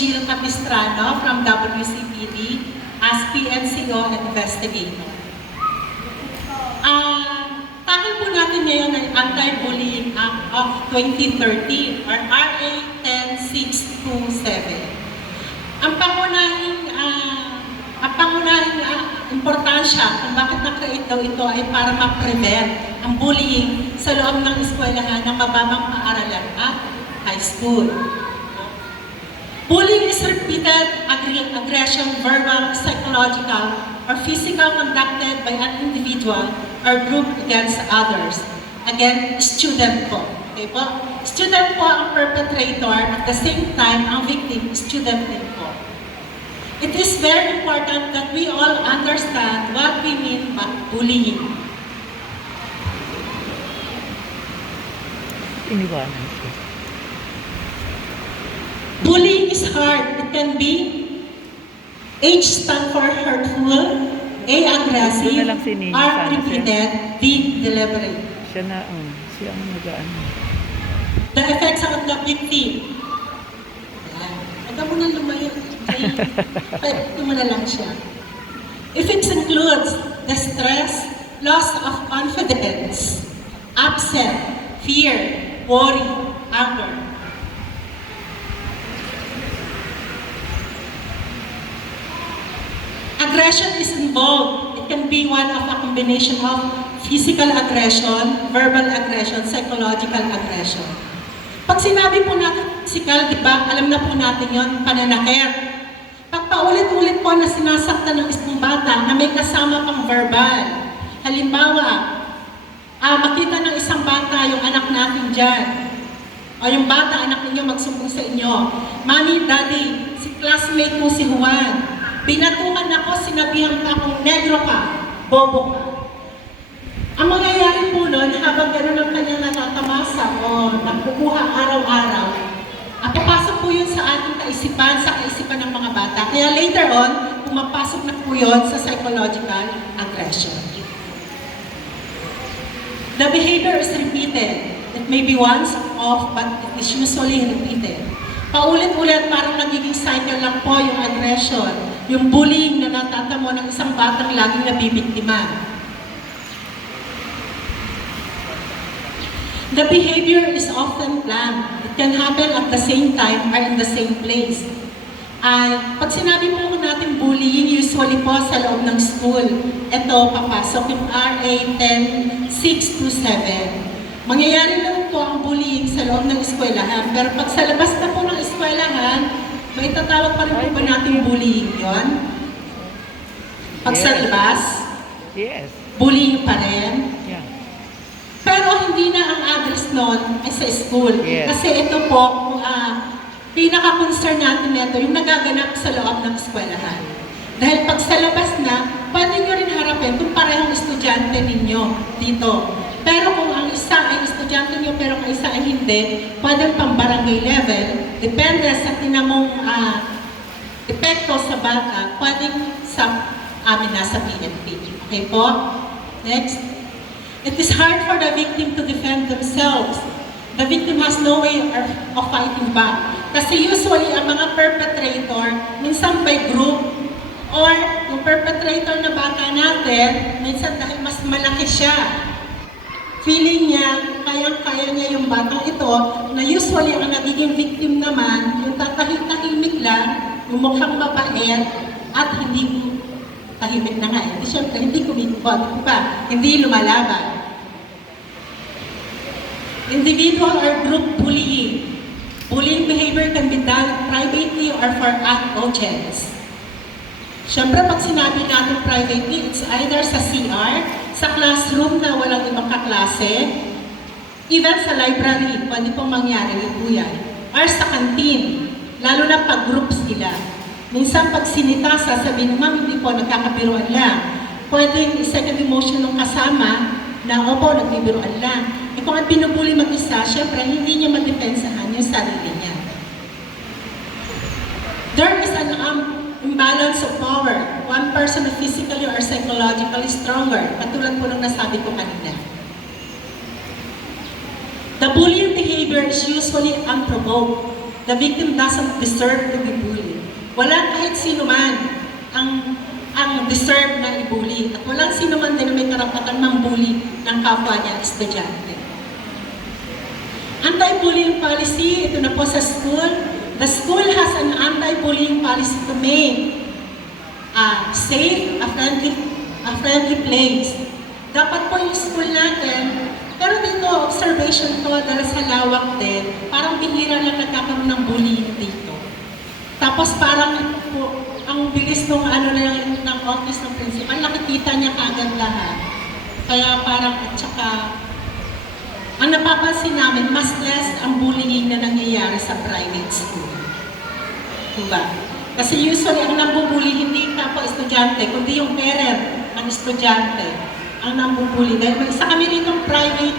Jill Capistrano from WCPD as PNCO investigator. Takil po natin ngayon ay Anti-Bullying Act of 2013 or RA 10627. Ang pangunahing importansya kung bakit na-create daw ito ay para ma-prevent ang bullying sa loob ng eskwelahan ng mababang paaralan at high school. Bullying is repeated aggression, verbal, psychological, or physical conducted by an individual or group against others. Again, student po. Okay po? Student po ang perpetrator, at the same time, ang victim, student din po. It is very important that we all understand what we mean by bullying. Iniwanan ko. Bullying is hard. It can be H stand for hurtful, A aggressive, Doon na lang si Nini, R sana repeated, D deliberate. Siya na, siya ang nag-ano. The effects on the victim. Huwag ka muna lumayo. Ito mo na lang siya. Effects includes distress, loss of confidence, upset, fear, worry, anger. Aggression is involved. It can be one of a combination of physical aggression, verbal aggression, psychological aggression. Pag sinabi po natin physical, di ba, alam na po natin yon, pananakit. Pag paulit-ulit po na sinasaktan ng isang bata na may kasama pang verbal. Halimbawa, makita ng isang bata yung anak natin dyan. O yung bata, anak ninyo magsumbong sa inyo. Mami, daddy, si classmate mo si Juan. Binatukan ako, sinabihan ka kung negro ka, bobo ka. Ang mangyayari po nun, habang gano'n ang kanyang natatamasa o nakukuha araw-araw, papasok po yun sa ating kaisipan, sa kaisipan ng mga bata. Kaya later on, pumapasok na po yun sa psychological aggression. The behavior is repeated. It may be once off, but it is usually repeated. Paulit-ulit, parang nagiging cycle lang po yung aggression, yung bullying na natatamo ng isang batang laging nabibiktima. The behavior is often planned. It can happen at the same time or in the same place. Pag sinabi po natin bullying, usually po sa loob ng school, ito papasok yung RA 10627. Mangyayari lang po ang bullying sa loob ng eskwelahan, pero pag sa labas na po ng eskwelahan, may tatawag pa rin po ba natin bullying yon? Pag sa labas, bullying pa rin. Yeah. Pero hindi na ang address nun ay sa school. Yes. Kasi ito po, pinaka-concern natin nito, yung nagaganap sa loob ng eskwelahan. Dahil pag sa labas na, pwede nyo rin harapin kung parehong estudyante ninyo dito. Pero kung ang isa ay estudyante nyo pero ang isa ay hindi, pwede pang barangay level, depende sa tinamong epekto sa bata, pwede sa amin na sa PNP. Okay po? Next. It is hard for the victim to defend themselves. The victim has no way of fighting back. Kasi usually, ang mga perpetrator, minsan by group, or yung perpetrator na bata natin, minsan dahil mas malaki siya, feeling niya, kayang-kaya niya yung batang ito, na usually ang nagiging victim naman, yung tatahimik lang, yung mukhang mabait, at hindi tahimik na nga. Siyempre, hindi kumikot, hindi lumalaban. Individual or group bullying. Bullying behavior can be done privately or for an audience. Siyempre, pag sinabi natin privately, it's either sa CR, sa classroom na walang ibang kaklase, even sa library, pwede pong mangyari ito yan. Or sa canteen, lalo na pag group sila. Minsan pag sinita, sasabihin, ma'am, hindi po, nagkakabiruan lang. Pwede second emotion ng kasama na, opo, nagbibiruan lang. Kung ang binubuli mag-isa, syempre, hindi niya madepensahan yung sarili niya. There is an imbalance of power. One person is physically or psychologically stronger, katulad po ng nasabi ko kanina. The bullying behavior is usually unprovoked. The victim doesn't deserve to be bullied. Walang kahit sino man ang deserve na i-bully. At walang sino man din na may karapatan mang-bully ng kapwa niya estudyante. Anti-bullying policy, ito na po sa school. The school has an anti-bullying policy to make a safe, a friendly place. Dapat po yung school natin, pero dito, observation ko dahil sa lawak din, parang bihira lang nagkakaroon ng bullying dito. Tapos parang po, ang bilis ng ng office ng principal, nakikita niya kagad lahat. Kaya parang, at saka, ang napapansin namin, mas less ang bullying na nangyayari sa private school. Diba? Kasi usually, ang nambubuli hindi kapwa estudyante, kundi yung parent ng estudyante ang nambubuli. Dahil may isa kami rito private